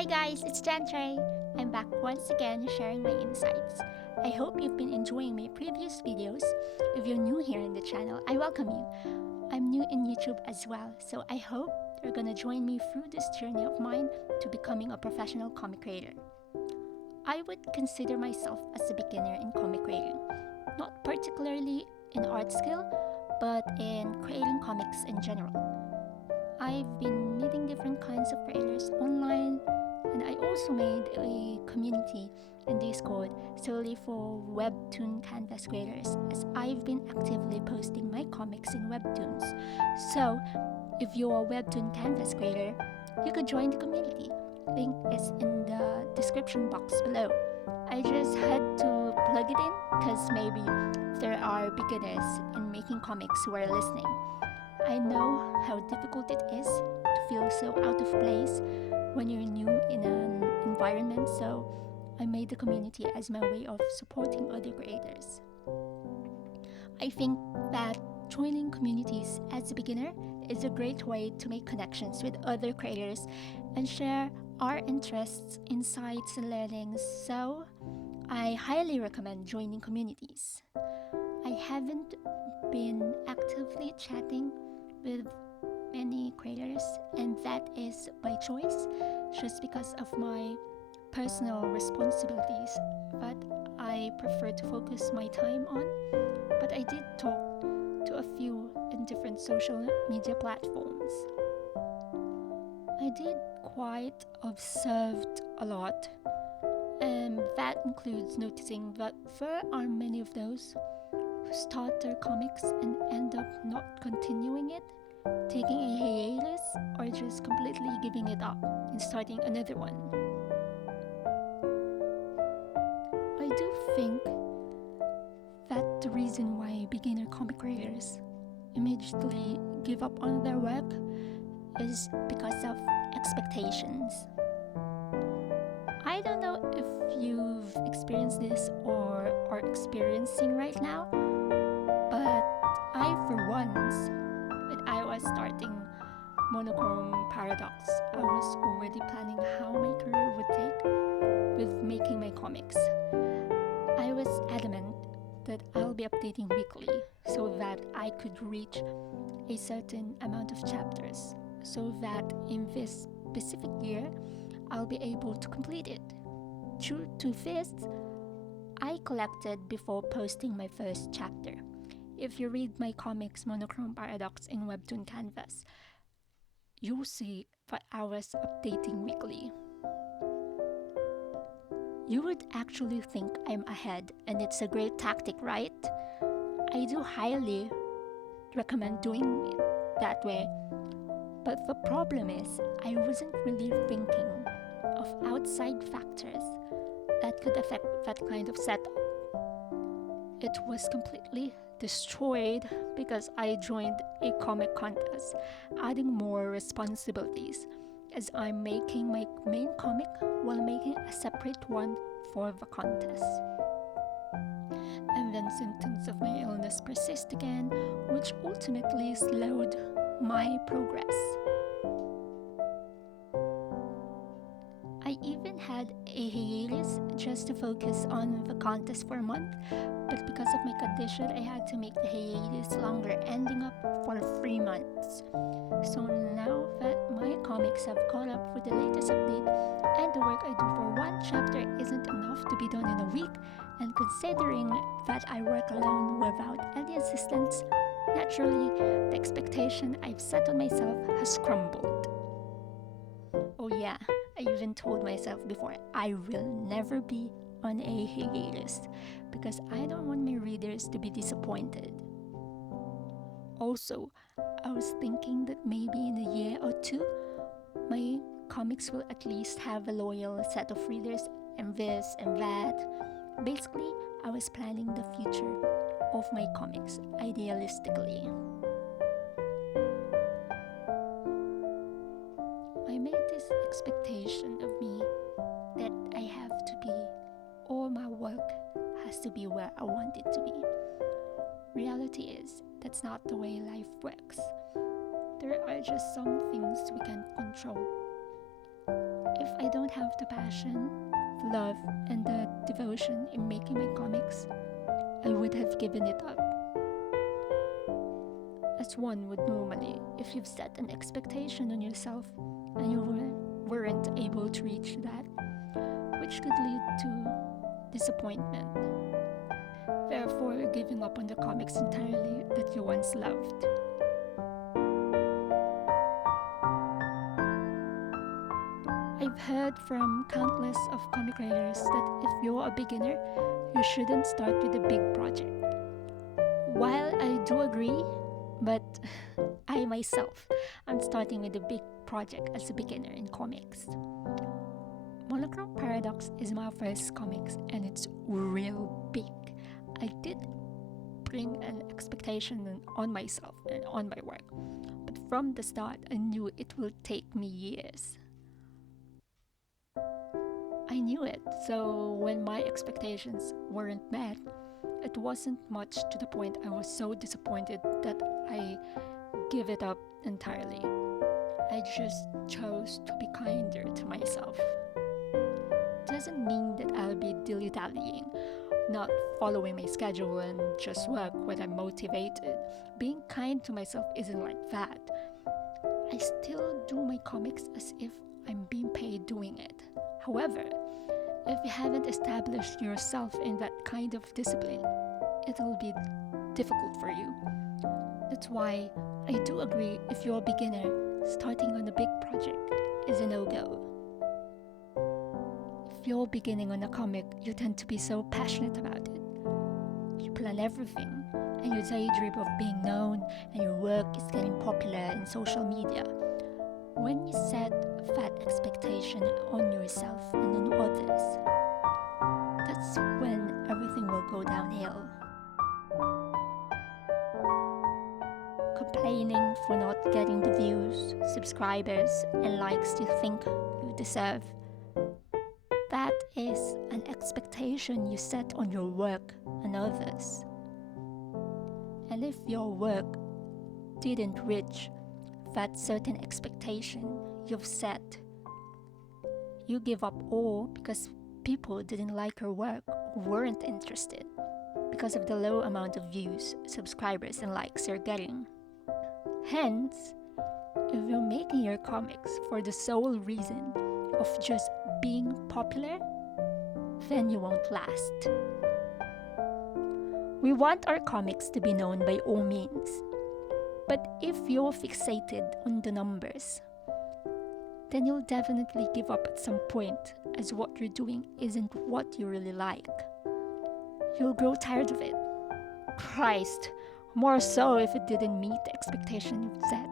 Hi guys, it's Jantre. I'm back once again sharing my insights. I hope you've been enjoying my previous videos. If you're new here in the channel, I welcome you. I'm new in YouTube as well, so I hope you're gonna join me through this journey of mine to becoming a professional comic creator. I would consider myself as a beginner in comic creating, not particularly in art skill, but in creating comics in general. I've been meeting different kinds of creators online, and I also made a community in Discord solely for Webtoon Canvas creators, as I've been actively posting my comics in Webtoons. So, if you're a Webtoon Canvas creator, you could join the community. Link is in the description box below. I just had to plug it in because maybe there are beginners in making comics who are listening. I know how difficult it is to feel so out of place when you're new in an environment, so I made the community as my way of supporting other creators. I think that joining communities as a beginner is a great way to make connections with other creators and share our interests, insights, and learnings, so I highly recommend joining communities. I haven't been actively chatting with many creators, and that is by choice, just because of my personal responsibilities that I prefer to focus my time on. But I did talk to a few in different social media platforms. I did quite observed a lot, and that includes noticing that there are many of those who start their comics and end up not continuing it, taking a hiatus, or just completely giving it up and starting another one. I do think that the reason why beginner comic creators immediately give up on their work is because of expectations. I don't know if you've experienced this or are experiencing right now, but I, for once, when I was starting Monochrome Paradox, I was already planning how my career would take with making my comics. I was adamant that I'll be updating weekly so that I could reach a certain amount of chapters, so that in this specific year, I'll be able to complete it. True to this, I collected before posting my first chapter. If you read my comics Monochrome Paradox in Webtoon Canvas, you'll see that I was updating weekly. You would actually think I'm ahead, and it's a great tactic, right? I do highly recommend doing it that way. But the problem is, I wasn't really thinking of outside factors that could affect that kind of setup. It was completely destroyed because I joined a comic contest, adding more responsibilities, as I'm making my main comic while making a separate one for the contest. And then symptoms of my illness persist again, which ultimately slowed my progress. I even had a hiatus just to focus on the contest for a month, but because of my condition, I had to make the hiatus longer, ending up for 3 months. So now that my comics have caught up with the latest update, and the work I do for one chapter isn't enough to be done in a week, and considering that I work alone without any assistance, naturally, the expectation I've set on myself has crumbled. Oh yeah, I even told myself before, I will never be on a hiatus because I don't want my readers to be disappointed. Also, I was thinking that maybe in a year or two, my comics will at least have a loyal set of readers and this and that. Basically, I was planning the future of my comics idealistically. I made this expectation of me that I have to be, or my work has to be where I want it to be. Reality is, that's not the way life works. There are just some things we can't control. If I don't have the passion, the love, and the devotion in making my comics, I would have given it up. As one would normally if you've set an expectation on yourself and you weren't able to reach that, which could lead to disappointment. Therefore, giving up on the comics entirely that you once loved. I've heard from countless of comic creators that if you're a beginner, you shouldn't start with a big project. While I do agree, but I myself am starting with a big project as a beginner in comics. Monochrome Paradox is my first comics and it's real big. I did bring an expectation on myself and on my work, but from the start I knew it will take me years. I knew it, so when my expectations weren't met, it wasn't much to the point I was so disappointed that I give it up entirely. I just chose to be kinder to myself. Doesn't mean that I'll be dilly-dallying, not following my schedule and just work when I'm motivated. Being kind to myself isn't like that. I still do my comics as if I'm being paid doing it. However, if you haven't established yourself in that kind of discipline, it'll be difficult for you. That's why I do agree if you're a beginner, starting on a big project is a no-go. If you're beginning on a comic, you tend to be so passionate about it. You plan everything, and you daydream of being known, and your work is getting popular in social media. When you set a fat expectation on yourself and on others, that's when everything will go downhill. Complaining for not getting the views, subscribers, and likes you think you deserve. That is an expectation you set on your work and others. And if your work didn't reach that certain expectation you've set, you give up all because people didn't like your work or weren't interested because of the low amount of views, subscribers, and likes you're getting. Hence, if you're making your comics for the sole reason of just being popular, then you won't last. We want our comics to be known by all means. But if you're fixated on the numbers, then you'll definitely give up at some point, as what you're doing isn't what you really like. You'll grow tired of it. Christ, more so if it didn't meet the expectation you've set.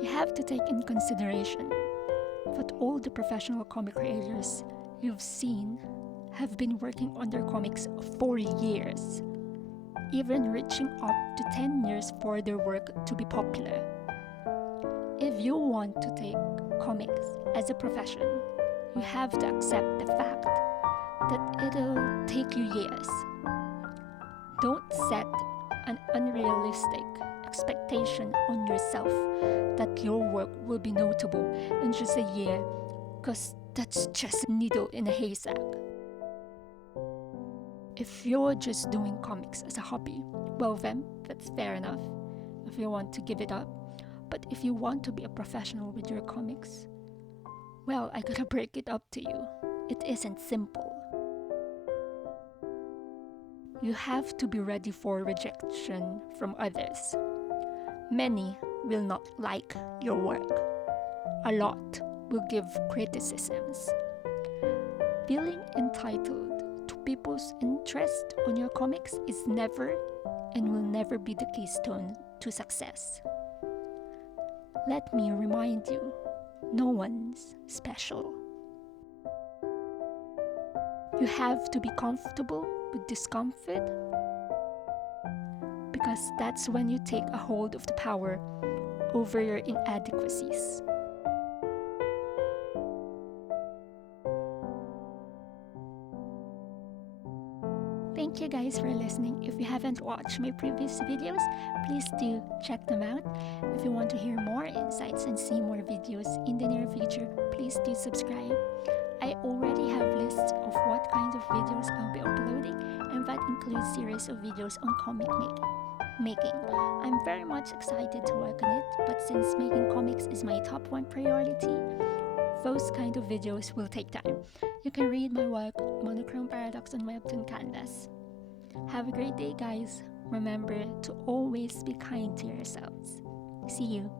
You have to take in consideration that all the professional comic creators you've seen have been working on their comics for years, even reaching up to 10 years for their work to be popular. If you want to take comics as a profession, you have to accept the fact that it'll take you years. Don't set an unrealistic expectation on yourself that your work will be notable in just a year, because that's just a needle in a haystack. If you're just doing comics as a hobby, well then, that's fair enough if you want to give it up. But if you want to be a professional with your comics, well, I gotta break it up to you. It isn't simple. You have to be ready for rejection from others. Many will not like your work. A lot will give criticisms. Feeling entitled to people's interest on your comics is never and will never be the keystone to success. Let me remind you, no one's special. You have to be comfortable with discomfort, because that's when you take a hold of the power over your inadequacies. Thank you guys for listening. If you haven't watched my previous videos, please do check them out. If you want to hear more insights and see more videos in the near future, please do subscribe. I already have lists of what kinds of videos I'll be uploading, and that includes series of videos on comic making. I'm very much excited to work on it, but since making comics is my top one priority, those kind of videos will take time. You can read my work, Monochrome Paradox, on Webtoon Canvas. Have a great day, guys. Remember to always be kind to yourselves. See you.